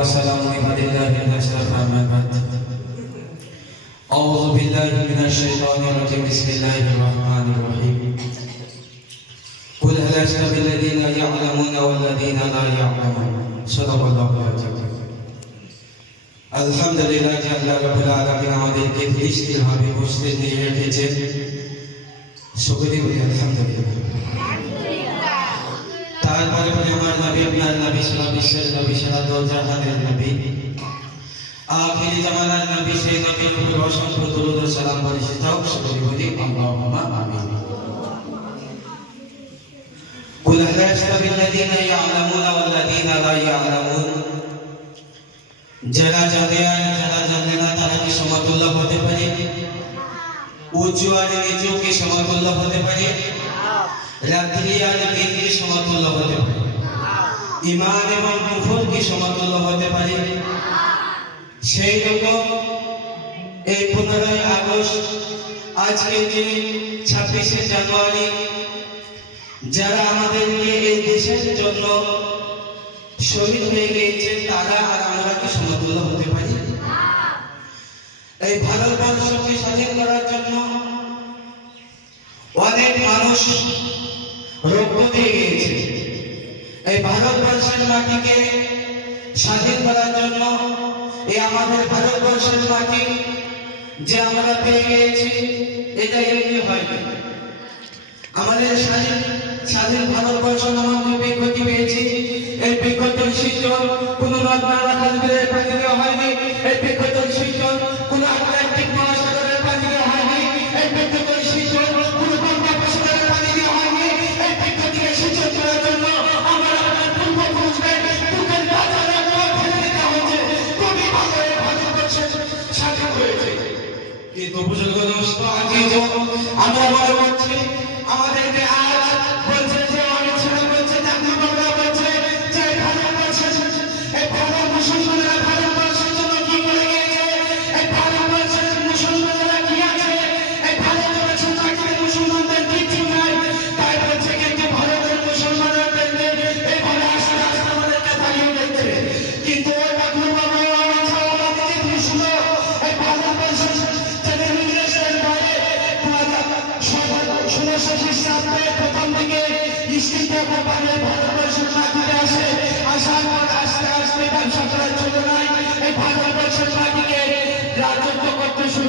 وسلام عباد الله الذين أما بعد أعوذ بالله من الشيطان الرجيم بسم الله الرحمن الرحيم قل هل يستوي الذين يعلمون والذين لا يعلمون صدق الله العظيم আলহামদুলিল্লাহ যে আল্লাহ রাব্বুল আলামিন আমাদেরকে ফিলিস্তিন হাবিব মুসলিম নিয়ে রেখেছেন সকলেই বলি আলহামদুলিল্লাহ তারপরে পরে আমার নবী আপনার নবী সারা বিশ্বের নবী সারা দোজাহানের নবী আখিরি জামানার নবী সেই নবীর উপর অসংখ্য দরুদ ও সালাম বর্ষিত হোক সকলে বলি আল্লাহুম্মা আমিন قل هل يستوي الذين يعلمون والذين لا يعلمون যারা জানে আর যারা জানে না তারা কি সমতুল্য হতে পারে উঁচু আর নিচু কি সমতুল্য হতে পারে রাত্রি আর দিন কি সমতুল্য হতে পারে ইমান এবং কুফর কি সমতুল্য হতে পারে? সেই রকম এই পনেরোই আগস্ট আজকে যে ছাব্বিশে জানুয়ারি, যারা আমাদেরকে এই দেশের জন্য শহীদ হয়ে গিয়েছে তারা আর আমরা কি সমতুল্য হতে পারি? এই ভারতবর্ষকে স্বাধীন করার জন্য অনেক মানুষ এই ভারতবর্ষের মাটিকে স্বাধীন করার জন্য এই আমাদের ভারতবর্ষের মাটি যে আমরা পেয়ে গিয়েছি এটা এমনি হয় আমাদের স্বাধীন স্বাধীন ভারতবর্ষ নামক বিজ্ঞতি পেয়েছি। এই বিজ্ঞতির সৃজন কোন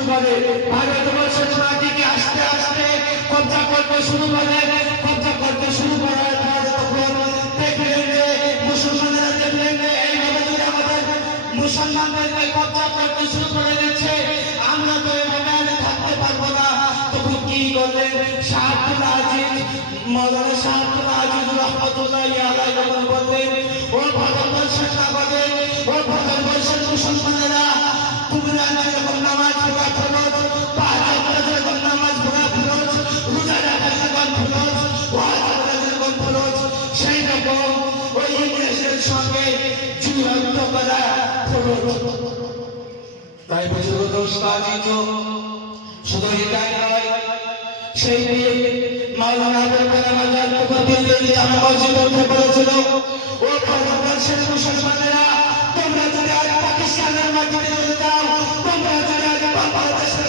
করে ভারতবর্ষের মাটিকে আস্তে আস্তে কবজা করতে শুরু করে কবজা করতে শুরু করার পর তখন দেখলেন যে মুসলমানেরা দেখলেন যে এইভাবে যদি শুরু করে দিচ্ছে, আমরা তো এভাবে করলেন শাহুল আজিজ মৌলানা শাহুল আজিজ রহমতুল্লাহ আলাই যখন বললেন, ও ভারতবর্ষের নাগরিক ও ভারতবর্ষের মুসলমানেরা, তোমরা যেরকম নামাজ পড়া পাহাড় করে যেরকম নামাজ পড়া ফরজ, রোজা রাখা যেরকম ফরজ, ওয়াজ যেরকম ফরজ, সেই রকম ওই ইংরেজের সঙ্গে যুদ্ধ করা ফরজ। তাই বুঝলো আজিজ, শুধু এটাই নয় সেই নিয়ে মাওলানা আবুল কালাম আজাদ মুকদ্দিম জামে মসজিদ উঠে পড়েছিল ও ভারতবর্ষের মুসলমানেরা, তোমরা যদি আজ পাকিস্তানের মাটিতে যাও, তোমরা যদি বাংলাদেশের